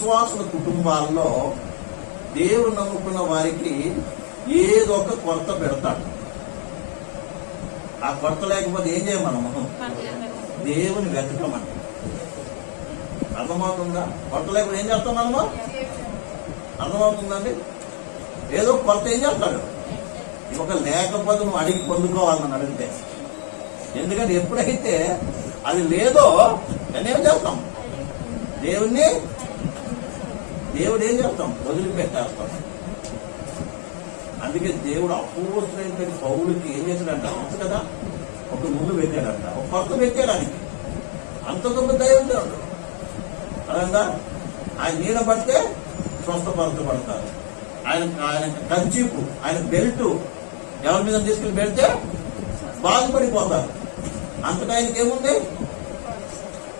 విశ్వాసుల కుటుంబాల్లో దేవుడు నమ్ముకున్న వారికి ఏదో ఒక కొరత పెడతాడు. ఆ కొరత లేకపోతే ఏం చేయం మనం దేవుని వెతకమంట. అర్థమవుతుందా? కొరత లేకపోతే ఏం చేస్తాం మనము? అర్థమవుతుందండి? ఏదో కొరత ఏం చేస్తాడు? ఒక లేకపోతే నువ్వు అడిగి పొందుకోవాలని అడిగితే. ఎందుకంటే ఎప్పుడైతే అది లేదో నేనేం చేస్తాం? దేవుణ్ణి దేవుడు ఏం చేస్తాం వదిలిపెట్టేస్తాం అందుకే దేవుడు అపూర్వమైన పౌరులకి ఏం చేశాడంట? అంత కదా. ఒక ముందు పెట్టాడంట. ఒక కొత్త పెట్టాడానికి అంత గొప్ప దైవం దేవుడు. అదంతా ఆయన నీడ పడితే స్వస్థపరచబడతారు ఆయన ఆయన కంచీపు ఆయన బెల్ట్ ఎవరి మీద తీసుకుని పెడితే బాధపడిపోతారు. అంతటా ఆయనకి ఏముంది?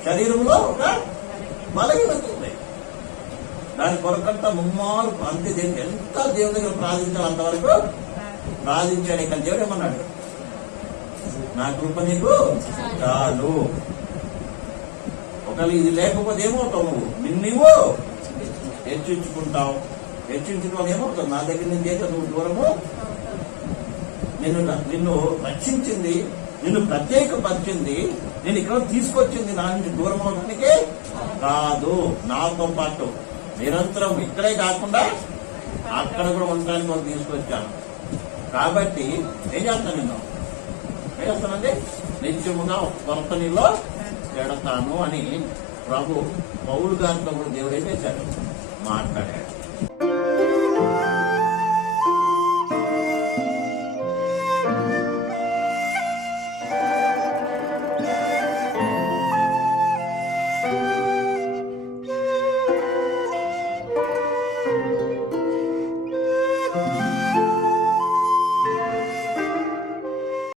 శరీరంలో ఒక బలహీనత. దాని కొరకంతా ముమ్మారు అంతే దేవుడు ఎంత దేవుని దగ్గర ప్రార్థించాలి అంతవరకు? ప్రార్థించాడు ఇక్కడ దేవుడు ఏమన్నాడు? నా కృప నీకు చాలు. ఒకవేళ ఇది లేకపోతే ఏమవుతావు నువ్వు? నిన్ను నువ్వు హెచ్చించుకుంటావు. హెచ్చించుకోవడం ఏమవుతుంది నా దగ్గర నుంచి అయితే నువ్వు దూరము. నిన్ను నిన్ను రక్షించింది నిన్ను ప్రత్యేకపరిచింది నేను ఇక్కడ తీసుకొచ్చింది నా నుంచి దూరం అవడానికి కాదు. నాతో పాటు నిరంతరం ఇక్కడే కాకుండా అక్కడ కూడా ఉండడానికి మనం తీసుకొచ్చాను కాబట్టి ఏం చేస్తాను నిన్ను ఏం చేస్తానండి? నిత్యముగా కొరత పెడతాను అని ప్రభు పౌలు గారితో కూడా దేవుడు ఏం చేశాడు? మాట్లాడాడు.